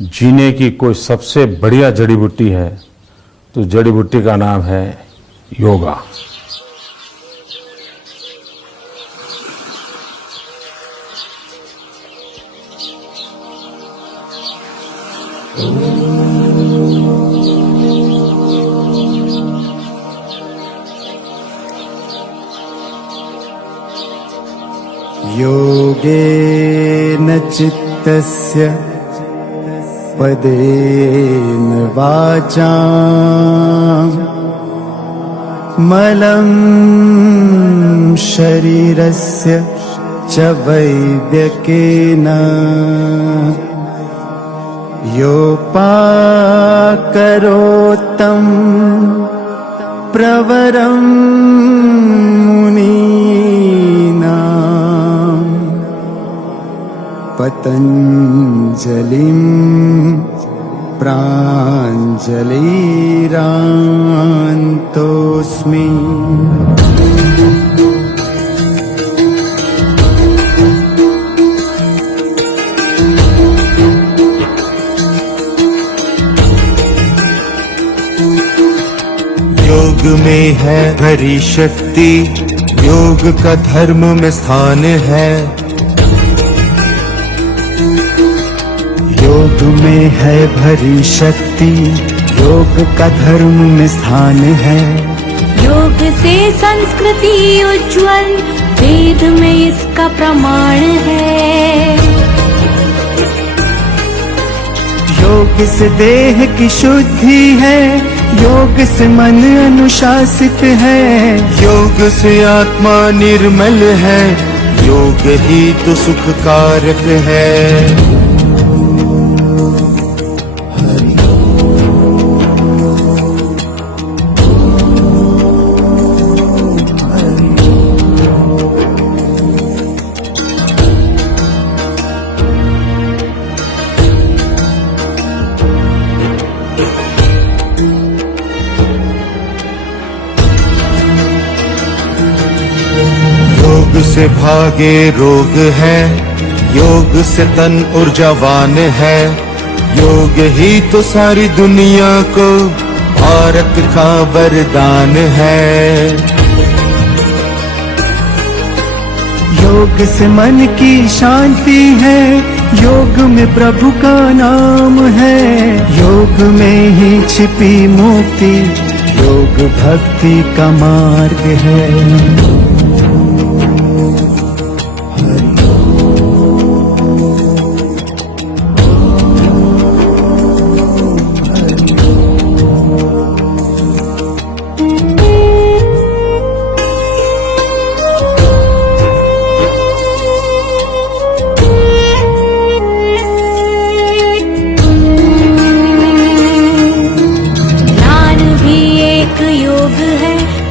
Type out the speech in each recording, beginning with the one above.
जीने की कोई सबसे बढ़िया जड़ी बूटी है तो जड़ी बूटी का नाम है योगा। योगेन चित्तस्य पदेन वाचा मलं शरीरस्य च वैद्यकेन योपाकरोत्तं प्रवरं मुनीनां पतञ्जलिं प्राञ्जलिरान्तोऽस्मि। योग में है भरी शक्ति, योग का धर्म में स्थान है। योग में है भरी शक्ति, योग का धर्म में स्थान है। योग से संस्कृति उज्ज्वल, वेद में इसका प्रमाण है। योग से देह की शुद्धि है, योग से मन अनुशासित है। योग से आत्मा निर्मल है, योग ही तो सुख कारक है। योग से भागे रोग है, योग से तन ऊर्जावान है। योग ही तो सारी दुनिया को भारत का वरदान है। योग से मन की शांति है, योग में प्रभु का नाम है। योग में ही छिपी मुक्ति, योग भक्ति का मार्ग है।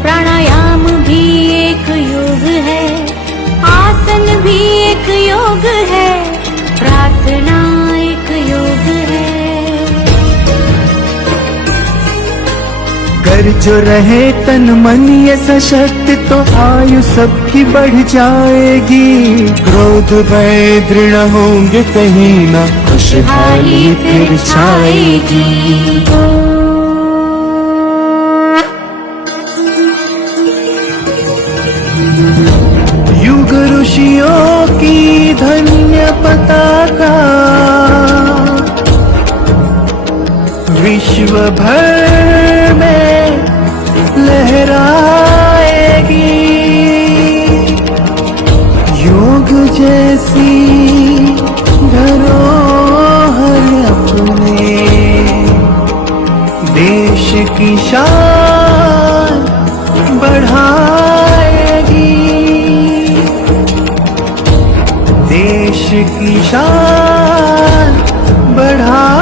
प्राणायाम भी एक योग है, आसन भी एक योग है, प्रार्थना एक योग है। कर जो रहे तन मन ये सशक्त, तो आयु सबकी बढ़ जाएगी। क्रोध भय दृढ़ होंगे कहीं ना, खुशहाली फिर छाएगी। युग ऋषियों की धन्य पताका विश्व भर में लहराएगी। योग जैसी धरोहर अपने देश की शान बढ़ाएगी। देश की शान बढ़ाएगी।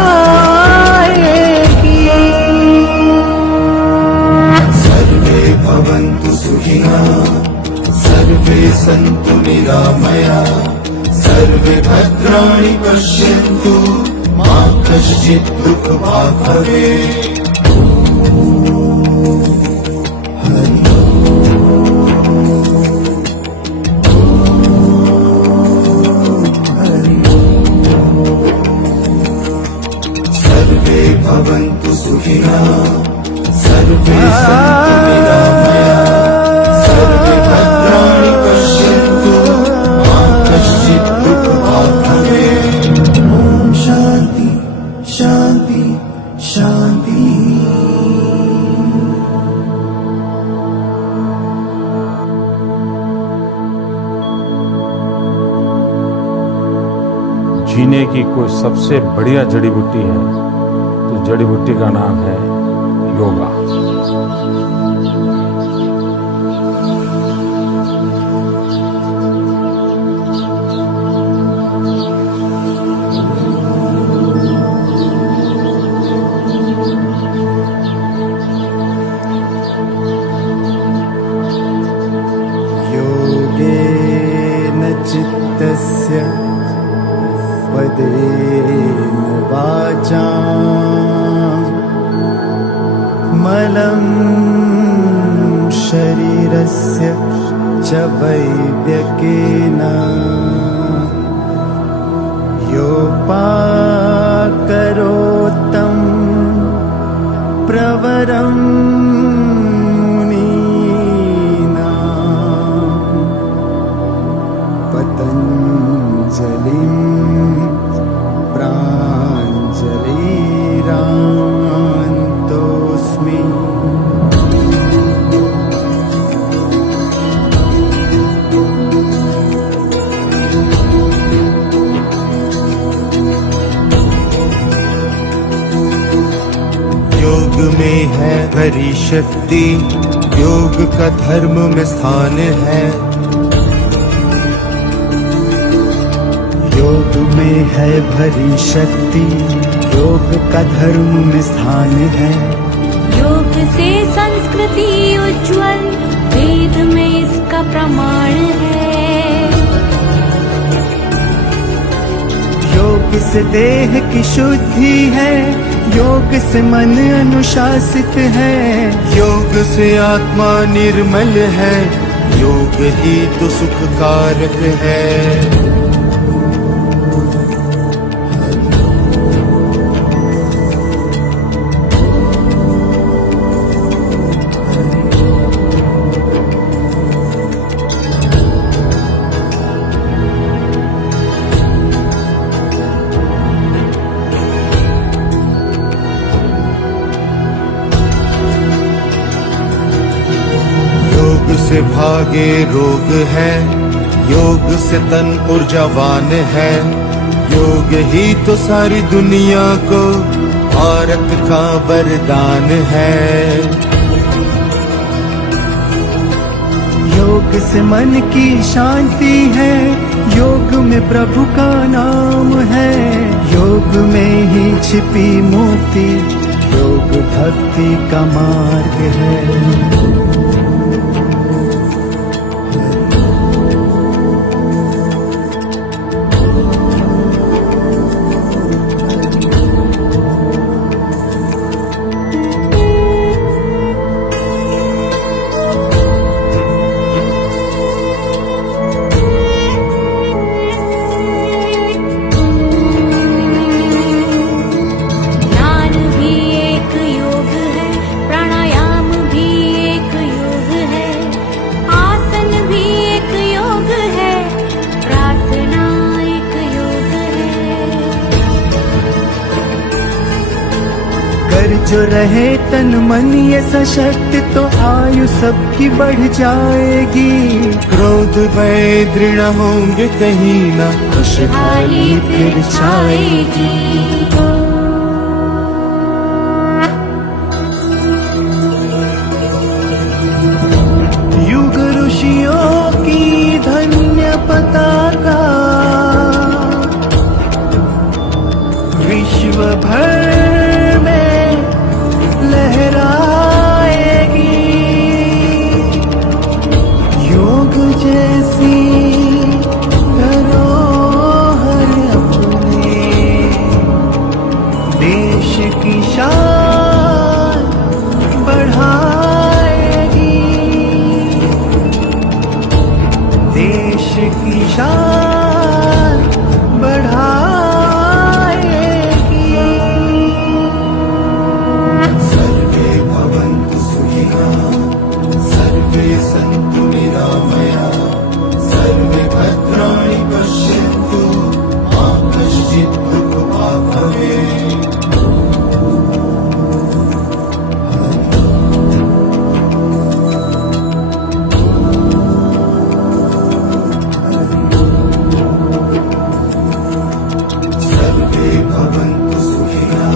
सर्वे भवन्तु सुखिनः, सर्वे सन्तु निरामया, सर्वे भद्राणि पश्यन्तु, मा कश्चित् दुःखभाग् भवेत्। भवन्तु सुखिनः सर्वे सन्तु निरामयाः सर्वे भद्राणि पश्यन्तु मा कश्चित् दुःखभाग् भवेत् ॐ शान्ति शान्ति शान्ति। जीने की कोई सबसे बढ़िया जड़ी बूटी है तो जड़ी बूटी का नाम है योगा। योगेन चित्तस्य पदेन वाचा मलं शरीरस्य च वैद्यकेन योपाकरोत्तं प्रवरं मुनीनां पतञ्जलिं प्राञ्जलिरान्तोऽस्मि। योग में है भरी शक्ति, योग का धर्म में स्थान है। योग में है भरी शक्ति, योग का धर्म में स्थान है। योग से संस्कृति उज्ज्वल, वेद में इसका प्रमाण है। योग से देह की शुद्धि है, योग से मन अनुशासित है। योग से आत्मा निर्मल है, योग ही तो सुख कारक है। योग से भागे रोग है, योग से तन ऊर्जावान है। योग ही तो सारी दुनिया को भारत का वरदान है। योग से मन की शांति है, योग में प्रभु का नाम है। योग में ही छिपी मुक्ति, योग भक्ति का मार्ग है। ध्यान भी एक योग है, प्राणायाम भी एक योग है, आसन भी एक योग है, प्रार्थना एक योग है। कर जो रहे तन मन ये सशक्त, तो आयु सबकी बढ़ जाएगी। क्रोध भय दृढ़ होंगे कहीं ना, खुशहाली फिर छाएगी। युग ऋषियों की धन्य पताका विश्व भर में लहराएगी। योग जैसी धरोहर अपने देश की शान बढ़ाएगी। देश की शान बढ़ाएगी। भावे। सर्वे भवन्तु सुखिनः,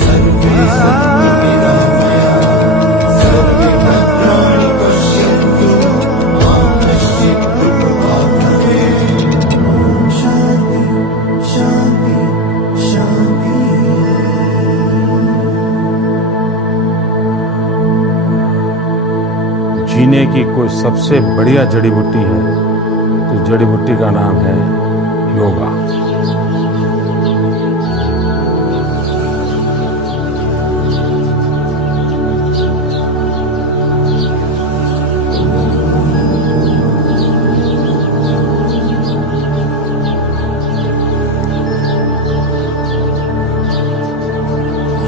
सर्वे सन्तु निरामयाः, सर्वे भद्राणि पश्यन्तु मा कश्चित् दुःखभाग् भवेत्। ॐ शान्ति शान्ति शान्ति। जीने की कोई सबसे बढ़िया जड़ी बूटी है तो जड़ी बूटी का नाम है योगा।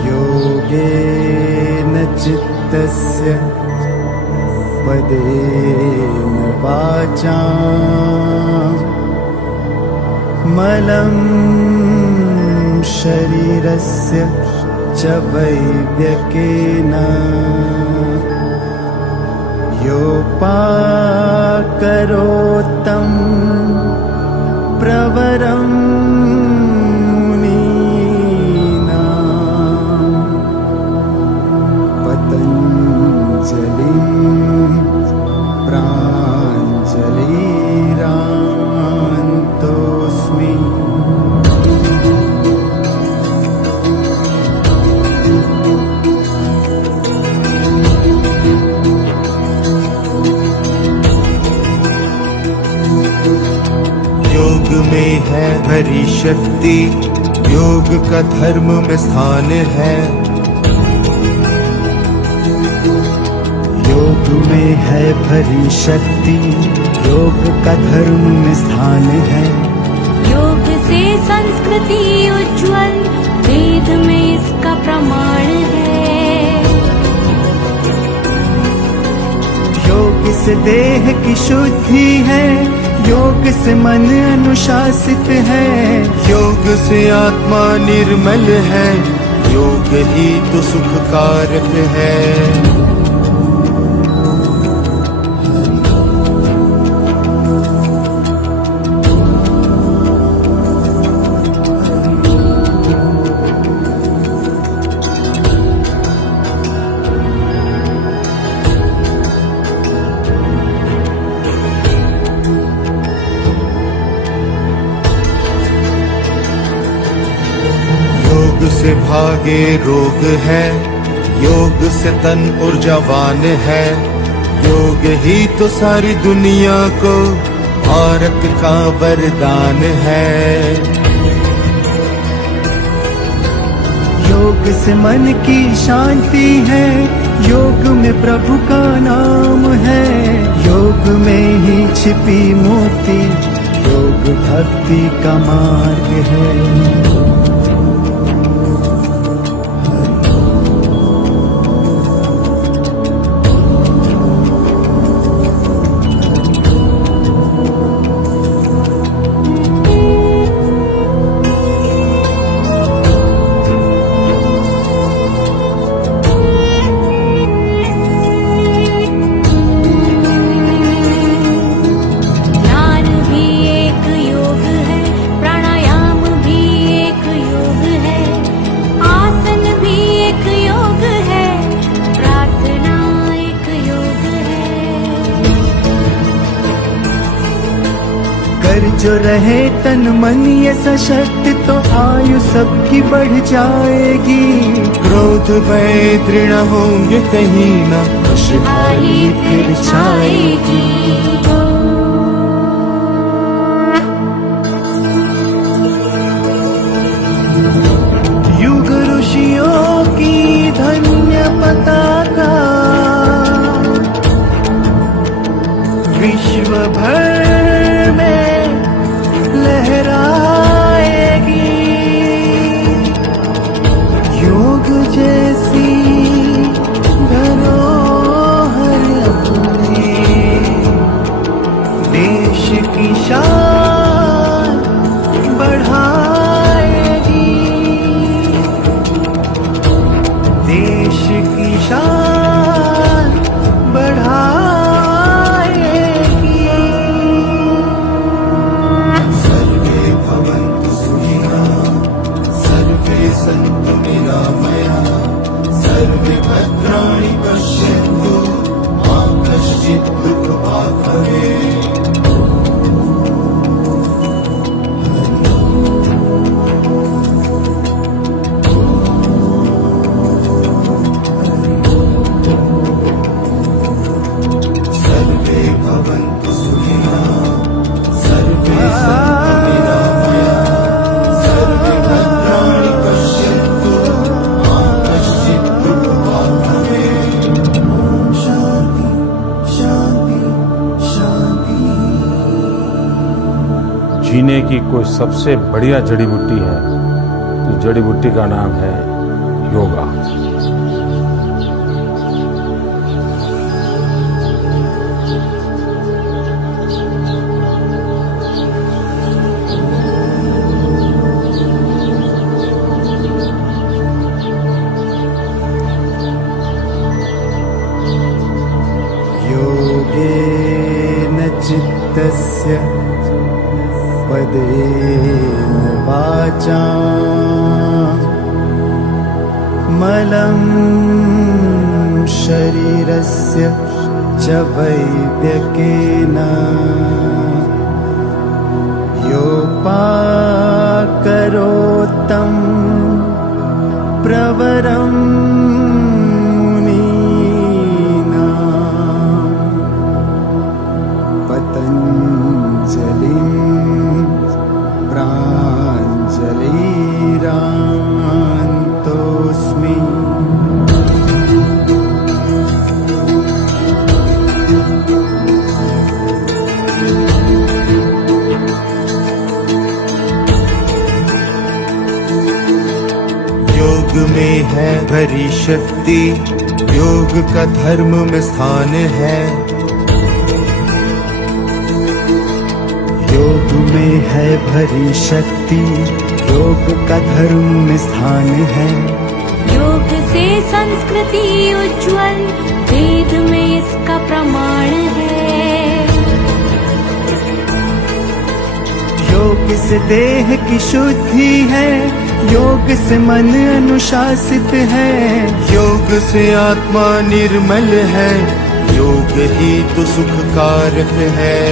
योगेन चित्तस्य पदेन वाचा मलं शरीरस्य च वैद्यकेन योपाकरोत्तं प्रवरं मुनीनां पतञ्जलिं प्राञ्जलिरान्तोऽस्मि। योग में है भरी शक्ति, योग का धर्म में स्थान है। योग में है भरी शक्ति, योग का धर्म में स्थान है। योग से संस्कृति उज्ज्वल, वेद में इसका प्रमाण है। योग से देह की शुद्धि है, योग से मन अनुशासित है। योग से आत्मा निर्मल है, योग ही तो सुखकारक है। योग से भागे रोग है, योग से तन ऊर्जावान है। योग ही तो सारी दुनिया को भारत का वरदान है। योग से मन की शांति है, योग में प्रभु का नाम है। योग में ही छिपी मोती, योग भक्ति का मार्ग है। ध्यान भी एक योग है, प्राणायाम भी एक योग है, आसन भी एक योग है, प्रार्थना एक योग है। कर जो रहे तन मन ये सशक्त, तो आयु सबकी बढ़ जाएगी। क्रोध भय दृढ़ होंगे कहीं ना, खुशहाली फिर छाएगी। युग ऋषियों की धन्य पताका विश्व भर में लहराएगी। योग जैसी धरोहर अपने सन्तु निरामयाः सर्वे भद्राणि पश्यन्तु मा कश्चित् दुःखभाग् भवेत्। सर्वे भवन्तु सुखिनः सर्वे सन्तु निरामयाः सर्वे भद्राणि पश्यन्तु मा कश्चित् दुःखभाग् भवेत्। शान्ति शान्ति शान्ति। जीने की कोई सबसे बढ़िया जड़ी बूटी है तो जड़ी बूटी का नाम है योगा। योगेन चित्तस्य पदेन वाचा मलं शरीरस्य च वैद्यकेन योपाकरोत्तं प्रवरम् पतञ्जलिं प्राञ्जलिरान्तोऽस्मि। योग में है भरी शक्ति योग का धर्म में स्थान है। योग में है भरी शक्ति योग का धर्म में स्थान है। योग से संस्कृति उज्ज्वल वेद में इसका प्रमाण है। योग से देह की शुद्धि है योग से मन अनुशासित है। योग से आत्मा निर्मल है योग ही तो सुख कारक है।